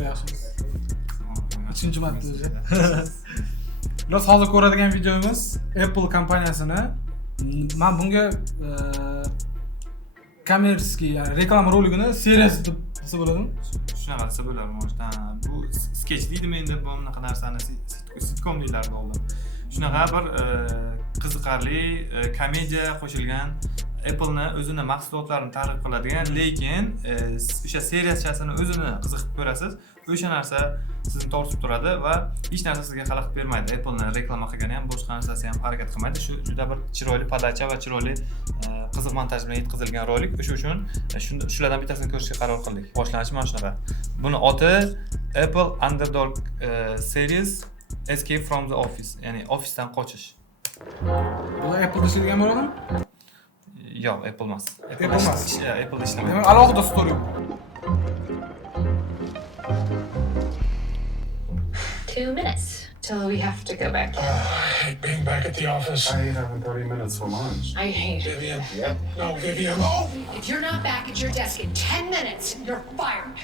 Yaxshimiz. 3-marta o'zi. Biz hozir ko'radigan videomiz Apple kompaniyasini. Men bunga kommersiy, ya'ni reklama roligini seriyasi deb desa bo'ladimi? Shunaqa desa bo'lar, может. Bu sketch deydimi endi bu bunaqa narsani sitcom deyiladi oldin. Shunaqa bir qiziqarli komediya qo'shilgan Apple'ni o'zini mahsulotlarini targ'ib qiladigan, lekin o'sha seriyasini o'zini qiziqib ko'rasiz. O'sha narsa sizni tortib turadi va hech narsa sizga xalaqit bermaydi. Apple'ni reklama qilgani ham, boshqa narsasi ham harakat qilmaydi. Shu juda bir chiroyli podacha va chiroyli qiziq montaj bilan yetkazilgan rolik. O'sha uchun shulardan bittasini ko'rishga qaror qildik. Boshlanish mana shunaqa. Buni oti Apple Underdog Series Escape from the Office, ya'ni ofisdan qochish. Bu Apple'da ishlaydigan bo'ladimi? Yo'q, Apple emas. Apple emas. Apple'da ishlamaydi. Demak, alohida story. 2 minutes till we have to go back. I hate being back at the office. I ate having 30 minutes for lunch. I hate it. Vivian. Yep. No, Vivian. Oh! If you're not back at your desk in 10 minutes, you're fired.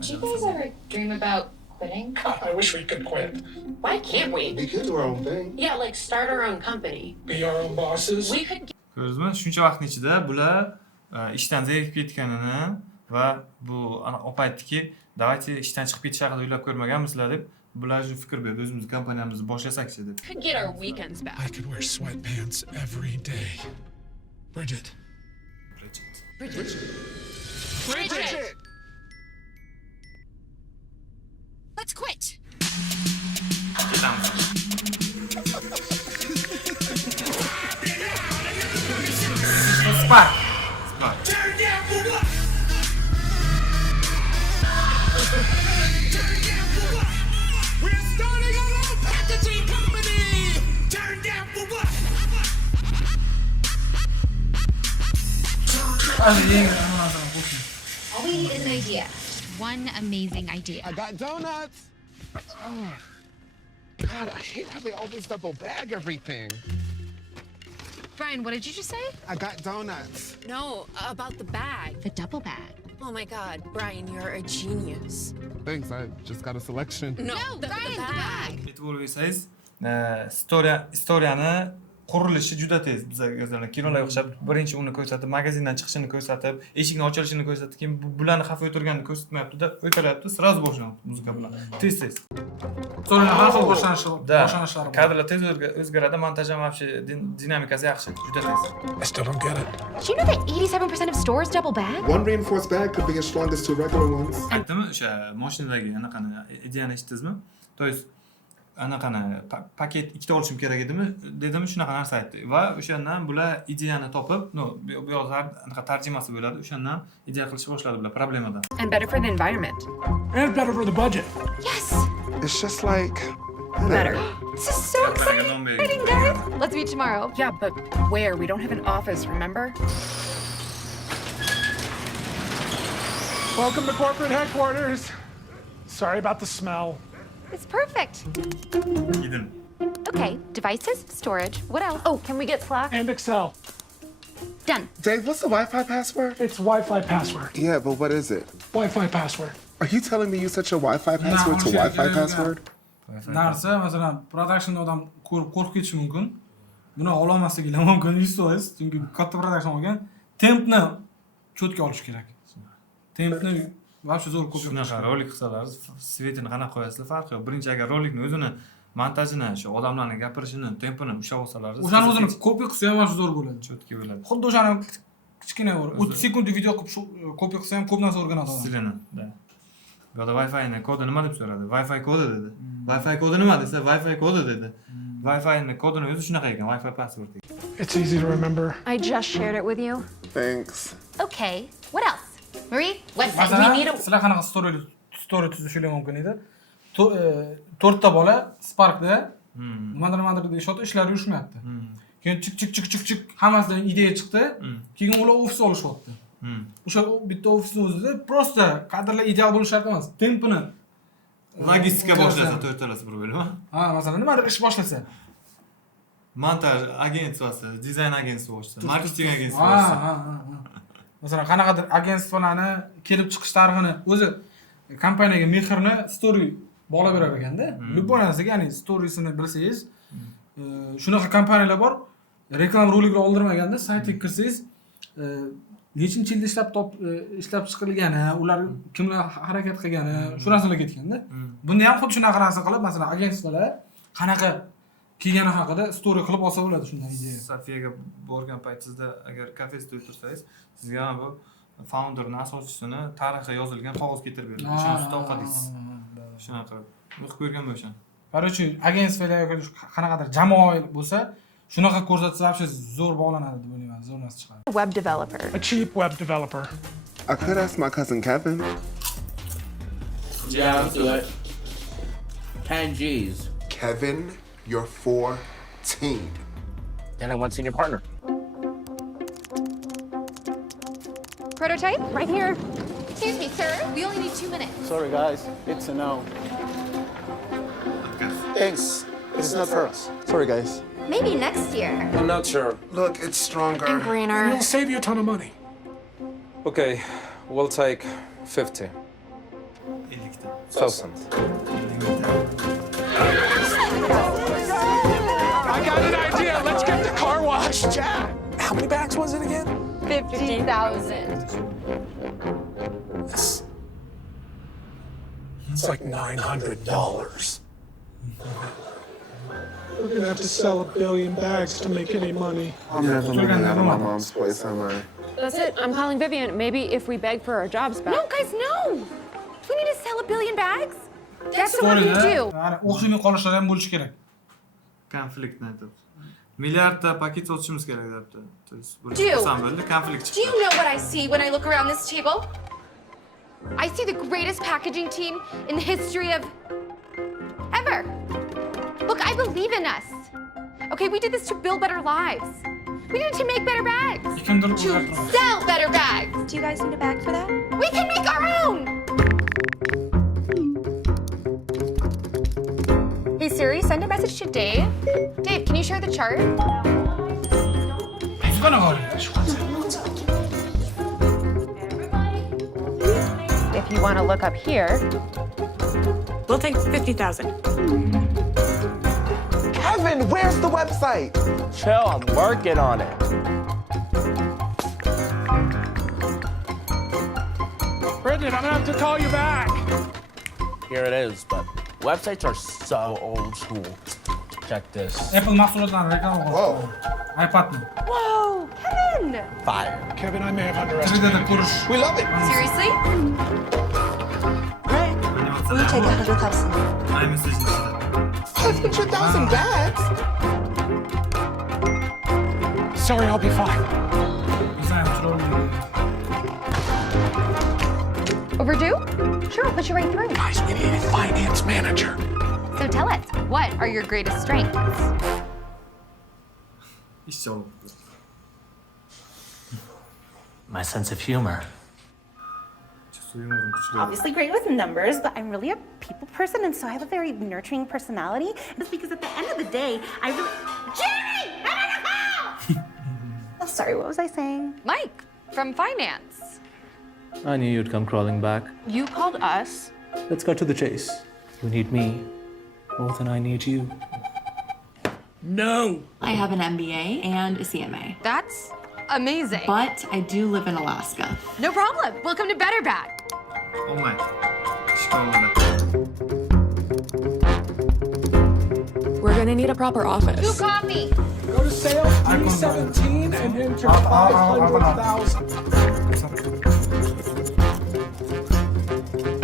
Do you guys ever dream about quitting? I wish we could quit. Why can't we? We could do our own thing. Yeah, like start our own company. Be our own bosses. We could Ko'rdingizmi? Shuncha vaqtning ichida bular ishdan zerikib ketganini va bu opa aytdiki, "Давайте ishdan chiqib ketish haqida o'ylab ko'rmaganmisizlar" deb bular shu fikr berdi. O'zimiz kompaniyamizni boshlasak-chi deb. could get our weekends back. I could wear sweatpants every day. Bridget. Bridget. Let's quit. Ketamiz. Spark. Turn down for what? Turn down for what? We're starting our own packaging company. Turn down for what? All we need is an idea. One amazing idea. I got donuts. Oh, God, I hate how they always double bag everything. Brian, what did you just say? I got donuts. No, about the bag. The double bag. Oh my god, Brian, you're a genius. Thanks, I just got a selection. No, Brian, the bag. E'tibor bersangiz, istoriyani qurilishi juda tez. Bizga o'zlarini kinolarga o'xshab birinchi uni ko'rsatib, magazindan chiqishini ko'rsatib, eshikning ochilishini ko'rsatib, keyin bularni xafa o'tirganini ko'rsatmayapti-da, o'tiryapti, sразу boshlanadi muzika bilan. Tez. Storylar har xil Da, boshlanishlari bor. kadrlar tez o'zgaradi, montaj ham вообще dinamikasi yaxshi, juda tez. I still don't get it. Did you know that 87% of stores double bag? One reinforced bag could be as strong as 2 regular ones. Aytdimi, o'sha mashinadagi anaqani ideyani eshitdingizmi? To есть anaqani paket ikkita olishim kerak edimi? Dedimi, shunaqa narsa aytdi. Va o'shandan bular ideyani topib, bu yoqda anaqa tarjimasi bo'ladi. O'shandan ideya qilishni boshladi bular problemadan. And better for the environment. And better for the budget. Yes! It's just like Better. This is so exciting, guys! Let's meet tomorrow. Yeah, but where? We don't have an office, remember? Welcome to corporate headquarters. Sorry about the smell. It's perfect. Yedim. Okay, devices, storage. What else? Oh, can we get Slack? And Excel. Done. Dave, what's the Wi-Fi password? It's Wi-Fi password. Yeah, but what is it? Wi-Fi password. Are you telling me you set your Wi-Fi password to I'm Wi-Fi saying- password? Narsa, masalan, production odam ko'rib qo'rqib ketishi mumkin. Buni ololmasligilar mumkin 100%, chunki katta production olgan. Tempni cho'tga olish kerak. Tempni вообще zo'r ko'p. Shunaqa rolik qilsalar, svetini qanaqa qo'yasizlar farqi yo'q. Birinchi agar rolikni o'zini montajini, shu odamlarning gapirishini, tempini ushlab olsalar, O'shani o'zini kopiya qilsa ham zo'r bo'ladi. cho'tki bo'ladi. Xuddi o'shani kichkina 30 sekundlik video qilib kopiya qilsa ham ko'p narsa o'rganadi odam. Stilini, da. Bu yerda Wi-Fi-ni kodi nima deb so'radi? Wi-Fi kodi dedi. Wi-Fi kodi nima desa, Wi-Fi kodi dedi. Wi-Fi-ni kodini o'zi shunaqa ekan, Wi-Fi password. It's easy to remember. I just shared it with you. Thanks. Okay, what else? Marie, what's that? We Masalan, need a... sizlar qanaqa story tuzishingiz mumkin edi. 4 ta bola Sparkda nimadir deyishadi, ishlari yurishmayapti. Keyin chik hammasidan ideya chiqdi. Keyin ular ofis olishyapti. O'sha bitta ofisning o'zida prosta kadrlar ideal bo'lishi shart emas. Tempini Logistika boshlasa, to'rtalasi bir bo'lib. ha, masalan, nimadir ish boshlasa. Montaj agentsiyasi, dizayn agentsiyasi boshlasa, marketing agentsiyasi Ha, boshlasa. ha. Masalan, qanaqadir agentstvalarni kelib chiqish tarixini o'zi kompaniyaga mehrni story bog'lab berar ekanda. Любой narsaga, ya'ni storiesini bilsangiz, shunaqa kompaniyalar bor. Reklama roliklar oldirmaganda saytga kirsangiz, nechinchi yilda ishlab chiqilgani, ular kimlar harakat qilgani, shu narsalar ketganda. Bunda ham xuddi shunaqa narsa qilib, masalan, agentstvalar qanaqa kelgani haqida story qilib olsa bo'ladi shunday ideya. Safiyaga borgan paytingizda agar kafesda o'tirsangiz, sizga bu founderni asoschisini tarixi yozilgan qog'oz keltirib beradi. O'sha ustida o'qiysiz. Shunaqa o'qib ko'rgan bo'shan. Короче, agentstvalar yoki qanaqadir jamoa bo'lsa, shunaqa ko'rsatsa вообще zo'r bog'lanadi deb o'ylayman, zo'r narsa chiqadi. Web developer. A cheap web developer. I could ask my cousin Kevin. Yeah, let's do it. 10 G's. Kevin, you're 14. And I want senior partner. Prototype? Right here. Excuse me, sir. We only need 2 minutes. Sorry, guys. It's a no. Thanks. It's not for us. Sorry, guys. Maybe next year. I'm not sure. Look, it's stronger. And greener. It'll save you a ton of money. Okay, we'll take 50,000. 50,000. I got an idea. Let's get the car washed. Jack. How many bags was it again? 50,000. It's like $900. We're gonna have to sell 1 billion bags to make any money. I'm never moving out of my mom's place, am I? That's it. I'm calling Vivian. Maybe if we beg for our jobs back. No, guys, no. Do we need to sell 1 billion bags? That's what we do. Ya'ni o'xshamay qolishlar ham bo'lishi kerak. Konfliktni aytibdi. Milliardta paket sotishimiz kerak debdi. Do. Bo'ldi, konflikt Do chiqdi. you know what I see when I look around this table? I see the greatest packaging team in the history of ever. Look, I believe in us. Okay, we did this to build better lives. We did it to make better bags. To sell better bags. Do you guys need a bag for that? We can make our own. Hey Siri, send a message to Dave. Dave, can you share the chart? He's gonna go. If you want to look up here. We'll take 50,000. Kevin, where's the website? Chill, I'm working on it. Brendan, I'm gonna have to call you back. Here it is, but websites are so old school. Check this. Apple mahsulotlarini reklama qilish. Whoa. iPadni. Whoa, Kevin! Fire. Kevin, I may have 3D'da underestimated. ko'rish. We love it. Seriously? We'll take 100,000. iMessage 500,000 bags? Sorry, I'll be fine. Biz ham chiroyli. Overdue? Sure, I'll put you right through. Guys, we need a finance manager. So tell us, what are your greatest strengths? ishchi olib. My sense of humor. Obviously great with numbers, but I'm really a people person, and so I have a very nurturing personality. It's because at the end of the day, I really... Jerry! Oh, sorry, what was I saying? Mike, from finance. I knew you'd come crawling back. You called us. Let's cut to the chase. You need me more than I need you. No. I have an MBA and a CMA, That's amazing. but I do live in Alaska. No problem. Welcome to Better Bag. Olmay. Ishga olmadi. We're gonna need a proper office. Two coffee. Go to sales 317 and enter 500,000.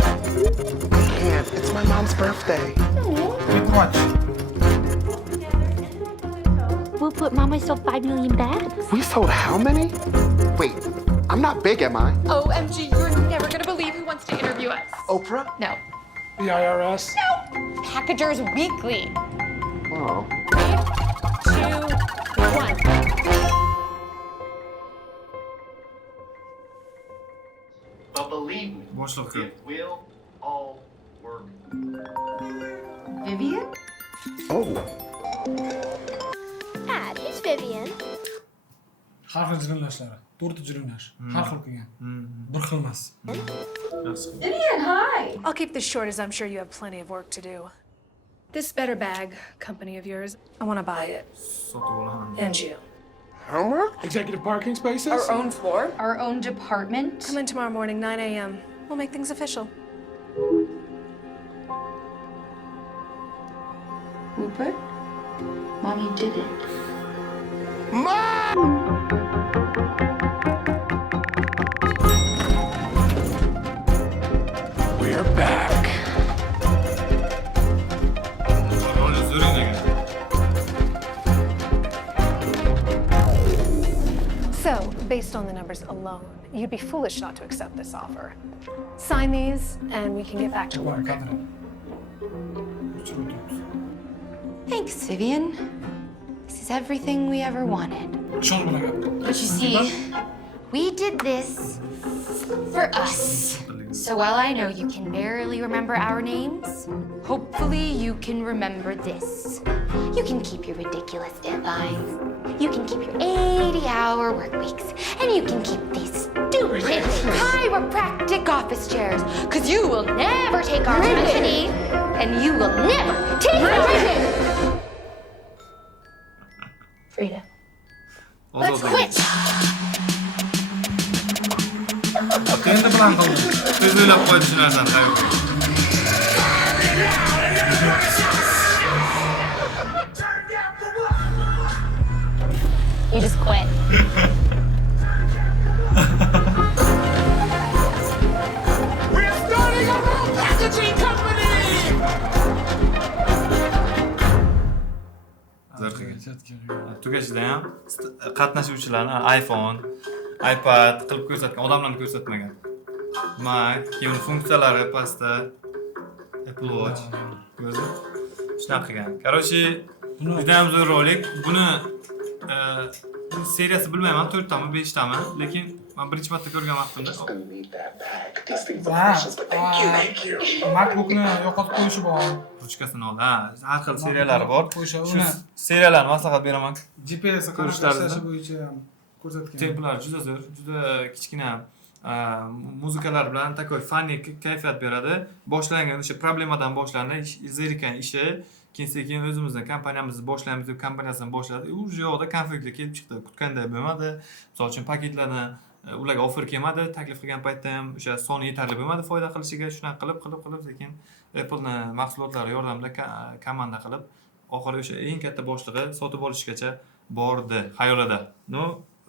Man, it's my mom's birthday. Quick watch. We'll put Mama sold 5 million bags. We sold how many? Wait, I'm not big, am I? OMG, you're never gonna believe who wants to interview us. Oprah? No. The IRS. No. Packagers Weekly. Oh. 3, 2, 1. But believe me, Boshliqqa. it will all work. Vivian? Oh. Hi, it's Vivian. Har xil jirinlashlari. 4 jirinlash. Har xil qilgan. Bir xil emas. Vivian, hi. I'll keep this short as I'm sure you have plenty of work to do. This Better Bag company of yours, I want to buy it. Sotib olaman. And you. Homework? Executive parking spaces? Our own floor? Our own department? Come in tomorrow morning, 9 a.m. We'll make things official. Rupert? Mommy did it. We're back. Rolni zo'ring degan. So, based on the numbers alone, you'd be foolish not to accept this offer. Sign these, and we can get back to work. Thanks, Vivian. This is everything we ever wanted. But you see, we did this for us. So while I know you can barely remember our names, hopefully you can remember this. You can keep your ridiculous deadlines. You can keep your 80-hour work weeks. And you can keep these stupid chiropractic office chairs. Because you will never take our money. And you will never take our money. Frida. Let's quit! Endi bilan qildim. Tez o'ylab qo'ydi shu narsani, qayoq. You just quit. We're starting our own packaging company! Tugashida ham qatnashuvchilarni iPhone, iPad qilib ko'rsatgan, odamlarni ko'rsatmagan. Mac, keyin funksiyalari pastda Apple Watch. Ko'rdi? Shunaqa qilgan. Короче, juda ham zo'r rolik. Buni seriyasi bilmayman, 4 tami, 5 tami, lekin men birinchi marta ko'rgan vaqtimda MacBookni yo'qotib qo'yishi bor. ruchkasini oldi. Ha, har xil seriyalari bor. O'sha Shu seriyalarni maslahat beraman. GPS Ko'rishlaringizni bo'yicha ham ko'rsatgan. Templar juda zo'r, juda kichkina muzikalar bilan takoy fanni kayfiyat beradi. Boshlangan o'sha problemadan boshlandi, zerikan ishi, keyin o'zimizning kompaniyamizni boshlaymiz deb kompaniyasini boshladi. U yoqda konfliktga kelib chiqdi. Kutganday bo'lmadi. Misol uchun paketlarni ularga offer kelmadi, taklif qilgan paytda ham o'sha soni yetarli bo'lmadi foyda qilishiga. Shunaqa qilib sekin Apple'ni mahsulotlari yordamida komanda qilib, oxiri o'sha eng katta boshlig'i sotib olishgacha bordi xayolida. No,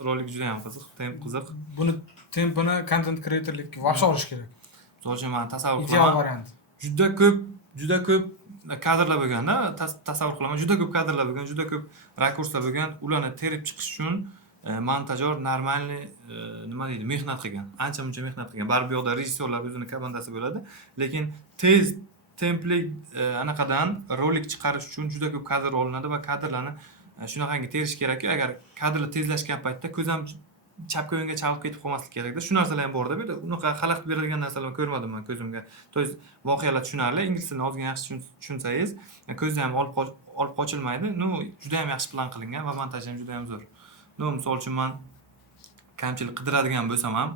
rolik juda ham qiziq. Buni tempini content creatorlikka vobshe olish kerak. Misol uchun men tasavvur Ideal qilaman. variant. Juda ko'p kadrlar bo'lganda, tasavvur qilaman. Juda ko'p kadrlar bo'lgan, juda ko'p rakurslar bo'lgan. Ularni terib chiqish uchun montajyor normalniy nima deydi, mehnat qilgan. Ancha-muncha mehnat qilgan. Baribir bu yoqda rejissyorlar o'zining komandasi bo'ladi, lekin tez templik anaqadan rolik chiqarish uchun juda ko'p kadr olinadi va kadrlarni shunaqangi terish kerak-ku. Agar kadrlar tezlashgan paytda ko'z ham chapga o'ngga chalg'ib ketib qolmaslik kerak-da. Shu narsalar ham bor-da. Bu yerda unaqa xalaqit beradigan narsalarni ko'rmadim men ko'zimga. To есть voqealar tushunarli, ingliz tilini ozgina yaxshi tushunsangiz, ko'zda ham olib qochilmaydi. No, juda ham yaxshi plan qilingan va montaj ham juda ham zo'r. No, misol uchun men kamchilik qidiradigan bo'lsam ham,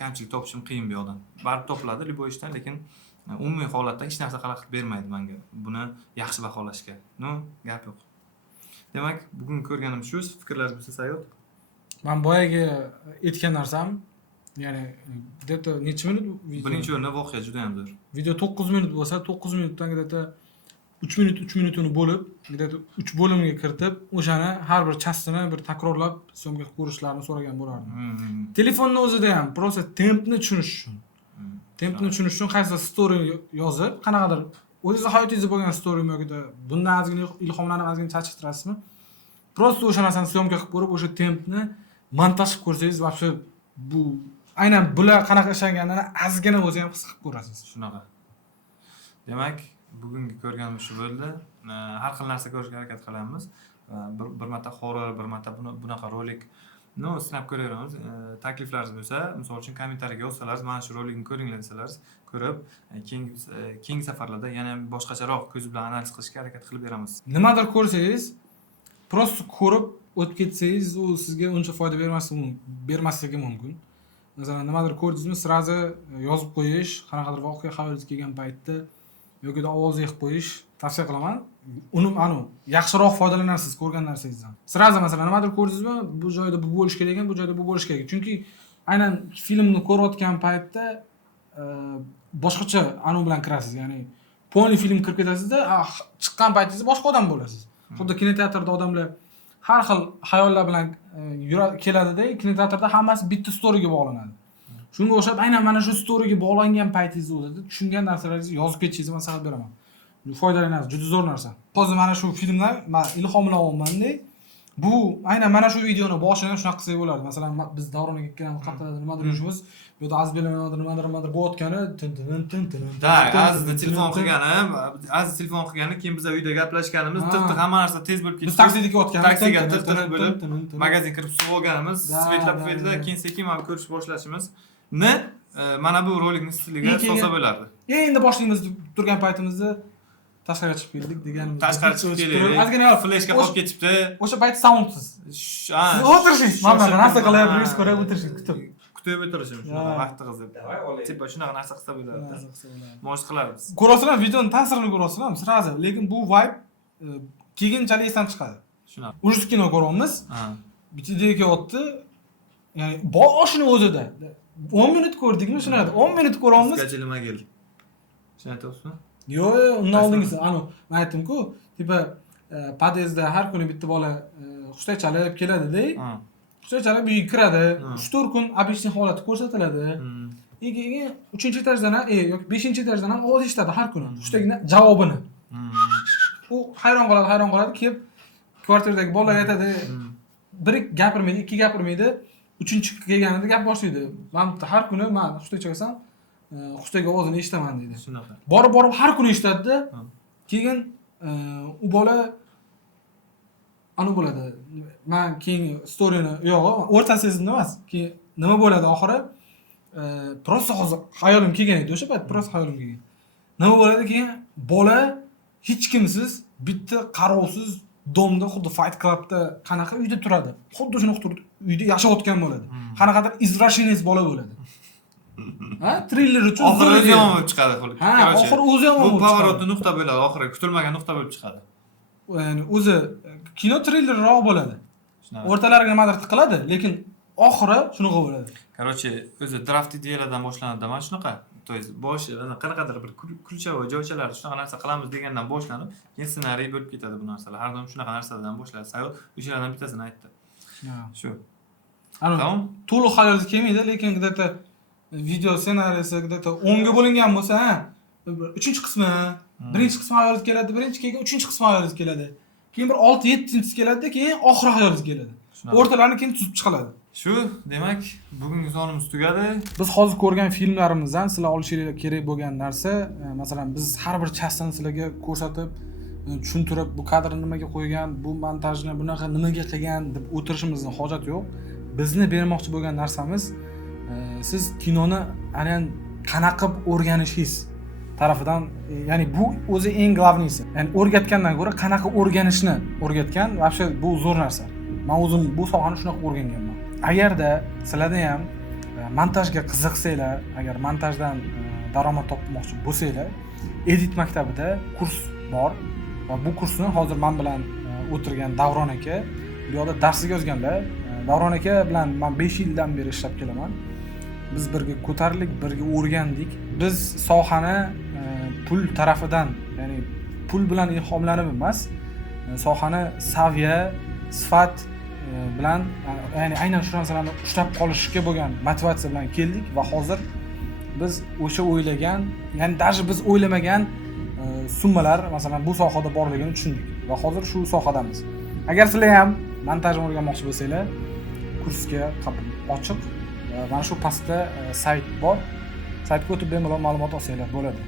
kamchilik topishim qiyin bu yoqdan. Baribir topiladi любой ishdan, lekin umumiy holatda hech narsa xalaqit bermaydi menga. Buni yaxshi baholashga. No, gap yo'q. Demak, bugun ko'rganim shu. Fikrlaringiz bo'lsa sayyor. Men boyagi aytgan narsam, ya'ni где-то necha minut video? Birinchi o'rinda voqea juda ham zo'r. Video 9 minut bo'lsa, 9 minutdan где-то 3 minutini bo'lib, где-то 3 bo'limga kiritib, o'shani har bir chastini bir takrorlab syomka ko'rishlarini so'ragan bo'lardim. Telefonning o'zida ham просто tempni tushunish uchun. Tempni tushunish uchun qaysi story yozib, qanaqadir o'zingiz hayotingizda bo'lgan story yoki bundan ozgina ilhomlanib ozgina chachishtirasizmi? Просто o'sha narsani syomka qilib ko'rib, o'sha tempni montaj qilib ko'rsangiz, вообще bu aynan bular qanaqa ishlaganini ozgina o'zi ham his qilib ko'rasiz. Shunaqa. Demak, bugungi ko'rganimiz shu bo'ldi. Har xil narsa ko'rishga harakat qilamiz. Bir marta horror, bir marta bunaqa rolik sinab ko'raveramiz. Takliflaringiz bo'lsa, misol uchun kommentariyaga yozsalaringiz, mana shu rolikni ko'ringlar desalaringiz, ko'rib, keyingi safarlarda yana boshqacharoq ko'z bilan analiz qilishga harakat qilib beramiz. Nimadir ko'rsangiz, просто ko'rib o'tib ketsangiz, u sizga uncha foyda bermasligi mumkin. masalan nimadir ko'rdingizmi, sirazi yozib qo'yish, qanaqadir voqea xabaringiz kelgan paytda yoki ovozga qilib qo'yish tavsiya qilaman. Uni yaxshiroq foydalanarsiz ko'rgan narsangizdan. Sirazi masalan nimadir ko'rdingizmi, bu joyda bu bo'lish kerak ekan, bu joyda bu bo'lish kerak. Chunki aynan filmni ko'rayotgan paytda boshqacha bilan kirasiz. Ya'ni polni film kirib ketasizda, chiqqan paytingizda boshqa odam bo'lasiz. Xuddi kinoteatrda odamlar har xil xayollar bilan keladi-da, kinoteatrda hammasi bitta storiga bog'lanadi. Shunga o'xshab aynan mana shu storiga bog'langan paytingizda o'zida tushungan narsalaringizni yozib ketishingizni maslahat beraman. Foydalanasiz, juda zo'r narsa. Hozir mana shu filmdan men ilhomlanyapman-da. Bu aynan mana shu videoni boshini shunaqa qilsak bo'ladi. Masalan, biz davronaga ketganimiz qattiq nimadir yurishimiz, bu yerda azbellar nimadir bo'layotgani, Azizda telefon qilgani, keyin biz uyda gaplashganimiz, tiq-tiq hamma narsa tez bo'lib ketdi. Biz taksida ketayotganmiz, taksiga tiq-tiq bo'lib, magazin kirib suv olganimiz, svetlab keyin sekin mana ko'rish boshlashimiz. Mana bu rolikning stiliga so'sa bo'lardi. Endi boshlaymiz turgan paytimizda tashqariga chiqib keldik deganimiz. Tashqariga chiqib keldik. Ozgina fleshga qolib ketibdi. O'sha payt soundsiz. Siz o'tirishingiz, mana narsa qilib, yuz ko'rib o'tirishingiz, kutib o'tirishimiz, shunaqa vaqti qizib. Tipa shunaqa narsa qilsa bo'ladi. Mosh qilamiz. Ko'rasizlar, videoning ta'sirini ko'rasizlar, sirazi, lekin bu vibe keyinchalik esdan chiqadi. Shunaqa. Urush kino ko'ryapmiz. Bittadagi kelyapti. Ya'ni boshini o'zida 10 minut ko'rdikmi shunaqa? 10 minut ko'ryapmiz. Skachilma nima keldi? Shuni aytyapsizmi? Yo'q, undan oldingiz, men aytdim-ku, tipa podyezdda har kuni bitta bola xushtak chalib keladi-da. Xushtak chalib uyga kiradi. 3-4 kun обычный holati ko'rsatiladi. Keyin 3-etajdan yoki 5-etajdan ham ovoz eshitadi har kuni. Xushtakning javobini. U hayron qoladi, kelib kvartiradagi bolalarga aytadi. Bir gapirmaydi, ikki gapirmaydi. 3-chi kelganida gap boshlaydi. Men har kuni men xushtak chalsam, xushtak ovozini eshitaman deydi. Shunaqa. Borib har kuni eshitadi-da. Keyin u bola bo'ladi. Men keyin storyni o'rtasida emas. Keyin nima bo'ladi oxiri? Prosta hozir xayolim kelgan edi o'sha payt, prosta xayolim kelgan. Nima bo'ladi keyin? Bola hech kimsiz, bitta qarovsiz domda xuddi Fight Clubda qanaqa uyda turadi. Xuddi shunaqa turib uyda yashayotgan bo'ladi. Qanaqadir izrashinez bola bo'ladi. Triller uchun oxiri o'zi ham bo'lib chiqadi. Oxiri o'zi ham bo'lib chiqadi. Bu pavorotni nuqta bo'ladi, oxiri kutilmagan nuqta bo'lib chiqadi. Ya'ni o'zi kino trillerroq bo'ladi. O'rtalariga nimadir tiqiladi, lekin oxiri shunaqa bo'ladi. Короче, o'zi draft ideyalardan boshlanadi, mana shunaqa. То есть boshi qanaqadir bir kulchava joychalar shunaqa narsa qilamiz degandan boshlanib, keyin ssenariy bo'lib ketadi bu narsalar. Har doim shunaqa narsalardan boshlanadi. Sayol o'shalardan bittasini aytdi. Shu. Tamam. To'liq xayolga kelmaydi, lekin где-то video ssenariysi где-то 10 ga bo'lingan bo'lsa, 3-qismi, birinchi qismi xayolga keladi, keyin 3-qismi xayolga keladi. Keyin bir 6-7-si keladi, keyin oxiri xayolga keladi. O'rtalarini keyin tuzib chiqiladi. Shu, demak, bugungi sonimiz tugadi. Biz hozir ko'rgan filmlarimizdan sizlar olishingiz kerak bo'lgan narsa, masalan, biz har bir chastini sizlarga ko'rsatib, tushuntirib, bu kadrni nimaga qo'ygan, bu montajni bunaqa nimaga qilgan deb o'tirishimizning hojati yo'q. Bizni bermoqchi bo'lgan narsamiz siz kinoni aynan qanaqa o'rganishingiz tarafidan, ya'ni bu o'zi eng glavniysi. Ya'ni o'rgatgandan ko'ra qanaqa o'rganishni o'rgatgan, вообще bu zo'r narsa. Men o'zim bu sohani shunaqa o'rganganman. Agarda sizlarda ham montajga qiziqsanglar, agar montajdan daromad topmoqchi bo'lsanglar, Edit maktabida kurs bor va bu kursni hozir men bilan o'tirgan Davron aka bu yerda darsga yozganlar. Davron aka bilan men 5 yildan beri ishlab kelaman. Biz birga ko'tarildik, birga o'rgandik. Biz sohani pul tarafidan, ya'ni pul bilan ilhomlanib emas, sohani saviya, sifat bilan, ya'ni aynan shu narsalarni ushlab qolishga bo'lgan motivatsiya bilan keldik va hozir biz o'sha o'ylagan, ya'ni даже biz o'ylamagan summalar masalan bu sohada borligini tushundik va hozir shu sohadamiz. Agar sizlar ham montajni o'rganmoqchi bo'lsanglar, kursga qabul ochiq. Mana shu pastda sayt bor. Saytga o'tib bemalol ma'lumot olsanglar bo'ladi.